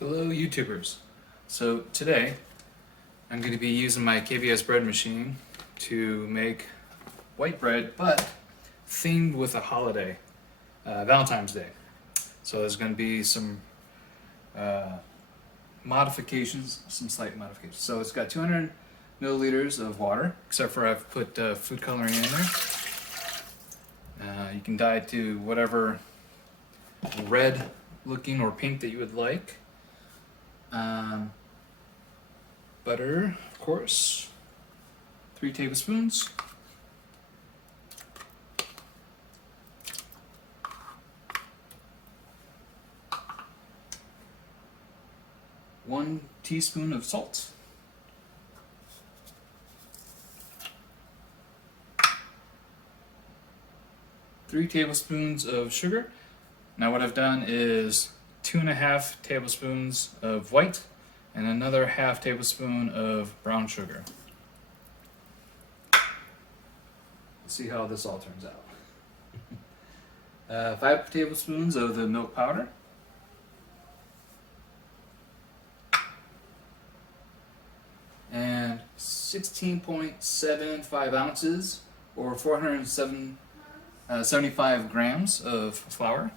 Hello YouTubers. So today I'm going to be using my KBS bread machine to make white bread, but themed with a holiday, Valentine's Day. So there's going to be some modifications, some slight modifications. So it's got 200 milliliters of water, except for I've put food coloring in there. You can dye it to whatever red looking or pink that you would like. Butter, of course, 3 tablespoons. One teaspoon of salt. Three tablespoons of sugar. Now what I've done is 2.5 tablespoons of white and another half tablespoon of brown sugar. Let's see how this all turns out. 5 tablespoons of the milk powder. And 16.75 ounces or 475 grams of flour.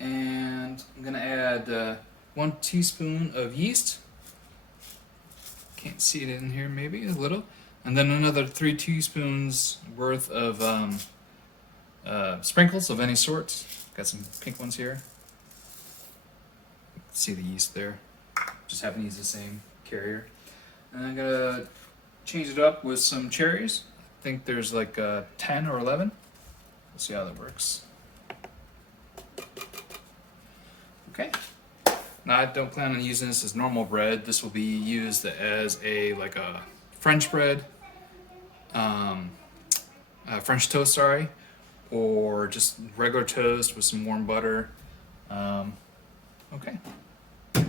And I'm going to add 1 teaspoon of yeast. Can't see it in here, maybe a little. And then another 3 teaspoons worth of sprinkles of any sort. Got some pink ones here. See the yeast there. Just happen to use the same carrier. And I'm going to change it up with some cherries. I think there's like 10 or 11. We'll see how that works. Okay. Now I don't plan on using this as normal bread. This will be used as a French bread, French toast, sorry, or just regular toast with some warm butter. Okay. Go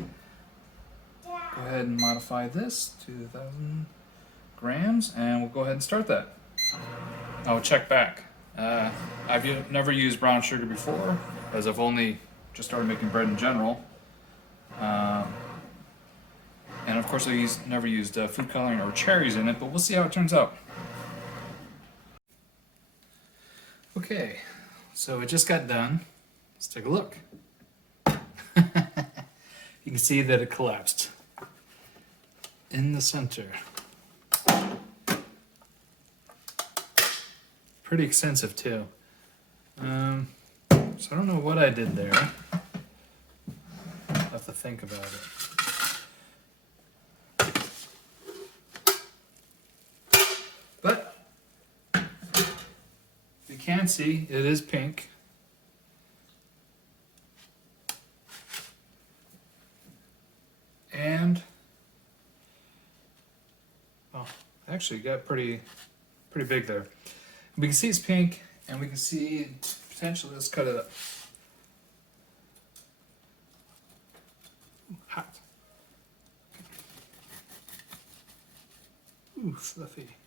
ahead and modify this to 1,000 grams, and we'll go ahead and start that. I'll check back. I've never used brown sugar before, as I've only just started making bread in general. And of course I never used food coloring or cherries in it, but we'll see how it turns out. Okay, so it just got done. Let's take a look. You can see that it collapsed in the center. Pretty extensive too. So I don't know what I did there. I'll have to think about it. But you can see it is pink. And oh, actually got pretty big there. We can see it's pink, and we can see potentially, let's cut it up. Ooh, hot. Ooh, fluffy.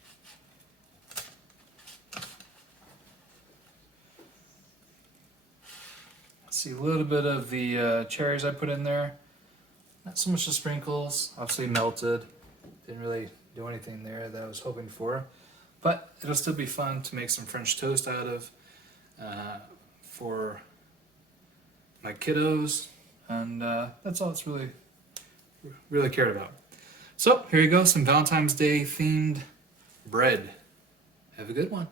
See a little bit of the cherries I put in there. Not so much the sprinkles, obviously melted. Didn't really do anything there that I was hoping for. But it'll still be fun to make some French toast out of for my kiddos. And that's all it's really cared about. So here you go, some Valentine's Day themed bread. Have a good one.